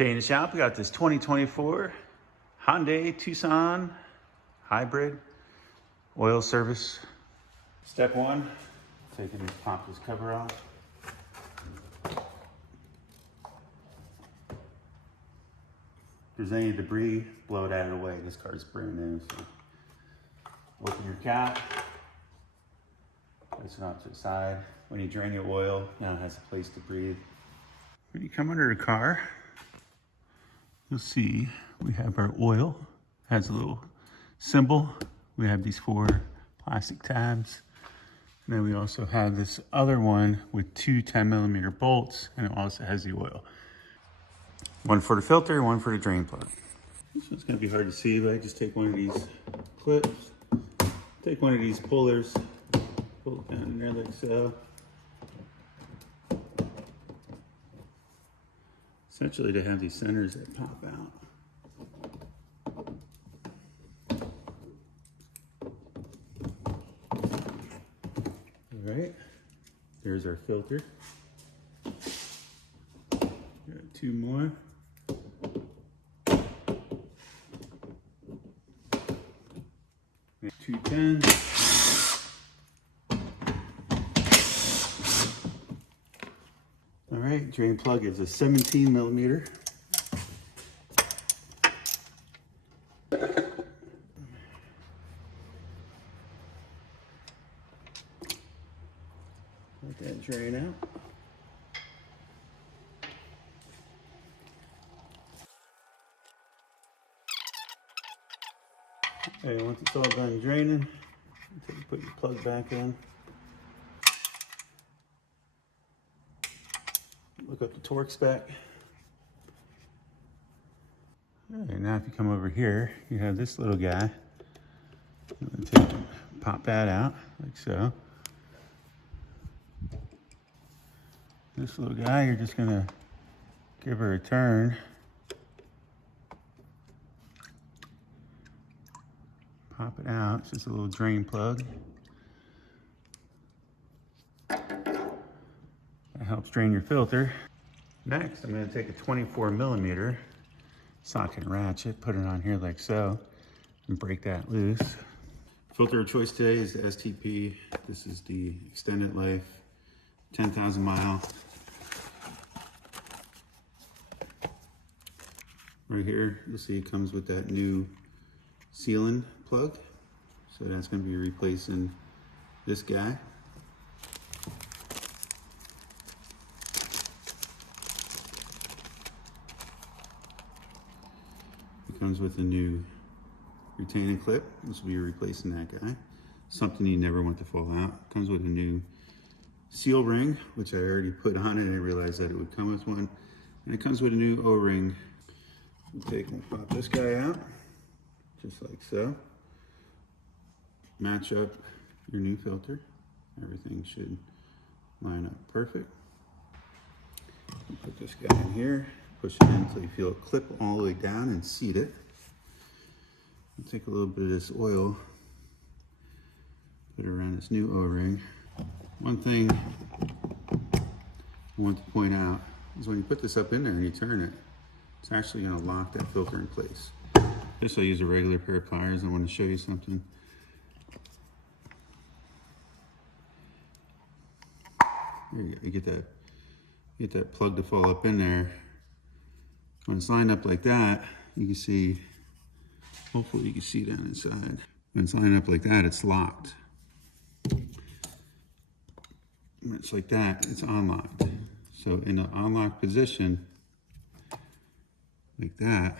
Today in the shop, we got this 2024 Hyundai Tucson hybrid oil service. Step one, taking this, pop this cover off. If there's any debris, blow it out of the way. This car's brand new. So open your cap, place it off to the side. When you drain your oil, now it has a place to breathe. When you come under the car, you'll see we have our oil, has a little symbol. We have these 4 plastic tabs. And then we also have this other one with 2 10mm bolts, and it also has the oil. One for the filter, one for the drain plug. This one's gonna be hard to see, but I just take one of these clips, take one of these pullers, pull it down in there like so. Essentially, they have these centers that pop out. All right, there's our filter. Got 2 more. And 2 10s. All right, drain plug is a 17mm. Let that drain out. Okay, once it's all done draining, you put your plug back in. Look up the torque spec. Okay, now if you come over here, you have this little guy. Pop that out, like so. This little guy, you're just gonna give her a turn. Pop it out, it's just a little drain plug. That helps drain your filter. Next, I'm gonna take a 24mm socket and ratchet, put it on here like so, and break that loose. Filter of choice today is the STP. This is the extended life, 10,000 mile. Right here, you'll see it comes with that new sealant plug. So that's gonna be replacing this guy. It comes with a new retaining clip. This will be replacing that guy. Something you never want to fall out. Comes with a new seal ring, which I already put on it. I realized that it would come with one. And it comes with a new O-ring. We'll take and pop this guy out, just like so. Match up your new filter. Everything should line up perfect. Put this guy in here, push it in until you feel it clip all the way down and seat it. I'll take a little bit of this oil, put it around this new O-ring. One thing I want to point out is when you put this up in there and you turn it, it's actually going to lock that filter in place. Just so I use a regular pair of pliers, I want to show you something. There you go. You get that plug to fall up in there. When it's lined up like that, you can see, hopefully you can see down inside. When it's lined up like that, it's locked. When it's like that, it's unlocked. So in an unlocked position, like that,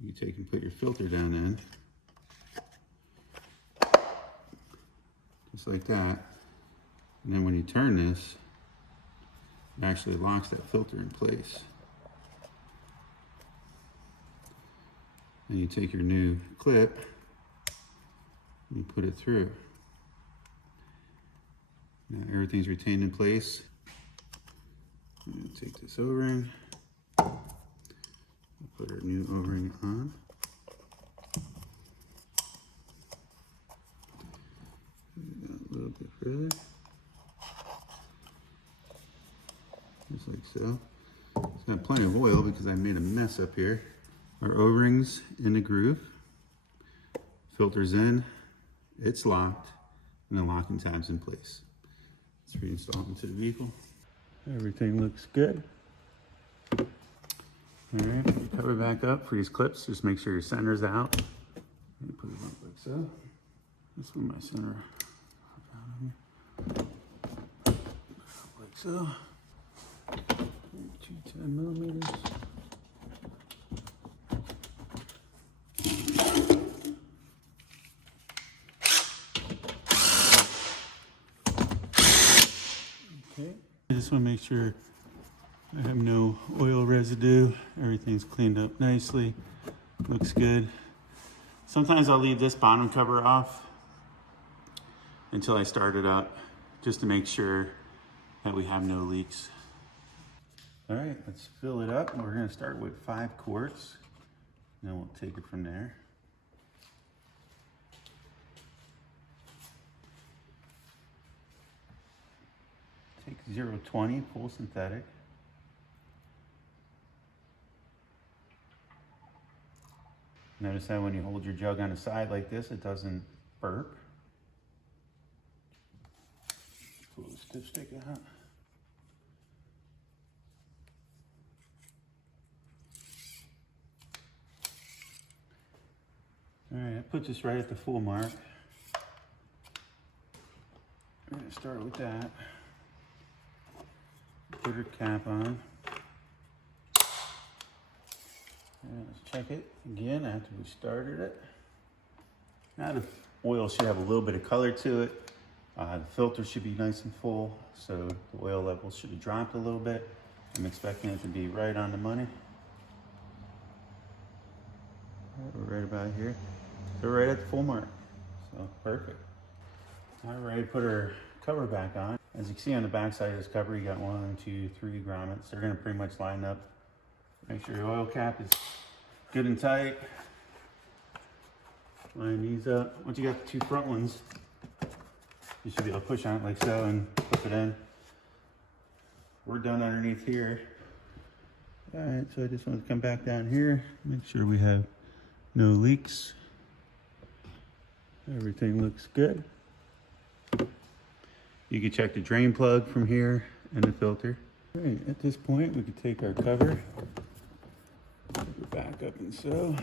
you take and put your filter down in, just like that. And then when you turn this, it actually locks that filter in place. And you take your new clip and you put it through. Now everything's retained in place. I'm going to take this O-ring, put our new O-ring on. A little bit further. Just like so. Got plenty of oil because I made a mess up here. Our O-rings in the groove. Filters in, it's locked, and the locking tab's in place. Let's reinstall it into the vehicle. Everything looks good. All right, cover back up for these clips. Just make sure your center's out. Put it up like so. This one, my center. Like so. 10 millimeters. Okay. I just want to make sure I have no oil residue. Everything's cleaned up nicely. Looks good. Sometimes I'll leave this bottom cover off until I start it up, just to make sure that we have no leaks. All right, let's fill it up. We're gonna start with 5 quarts, and then we'll take it from there. Take 0.20 full synthetic. Notice that when you hold your jug on the side like this, it doesn't burp. Pull the dipstick out. All right, that puts us right at the full mark. We're gonna start with that. Put our cap on. And let's check it again after we started it. Now the oil should have a little bit of color to it. The filter should be nice and full, so the oil levels should have dropped a little bit. I'm expecting it to be right on the money. We're right about here. So right at the full mark. So perfect. All right, put our cover back on. As you can see on the back side of this cover, you got 1, 2, 3 grommets. They're gonna pretty much line up. Make sure your oil cap is good and tight. Line these up. Once you got the 2 front ones, you should be able to push on it like so and flip it in. We're done underneath here. All right, so I just want to come back down here, make sure we have no leaks. Everything looks good. You can check the drain plug from here and the filter. All right, at this point, we could take our cover, put it back up and so.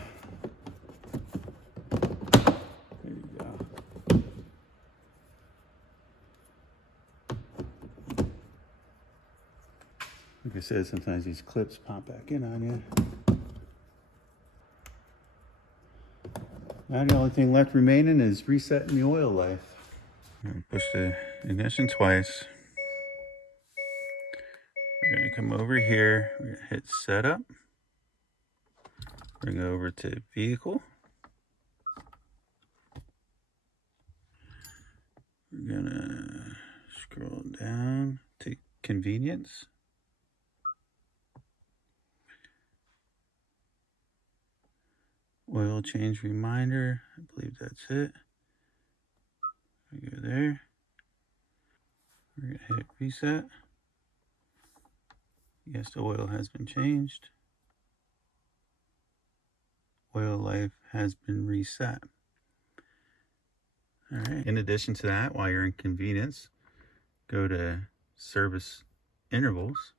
There you go. Like I said, sometimes these clips pop back in on you. Now the only thing left remaining is resetting the oil life. Push the ignition twice. We're gonna come over here, we're gonna hit setup. Bring it over to vehicle. We're gonna scroll down to convenience. Oil change reminder, I believe that's it. We go there. We're gonna hit reset. Yes, the oil has been changed. Oil life has been reset. All right. In addition to that, while you're in convenience, go to service intervals.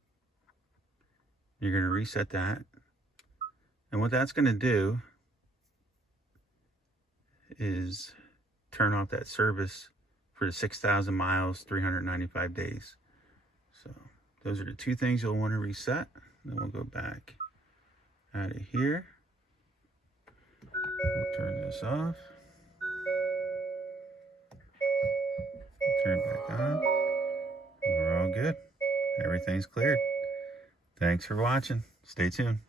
You're gonna reset that. And what that's gonna do is turn off that service for the 6,000 miles, 395 days. So those are the 2 things you'll want to reset. Then we'll go back out of here. We'll turn this off. Turn it back on. We're all good. Everything's cleared. Thanks for watching. Stay tuned.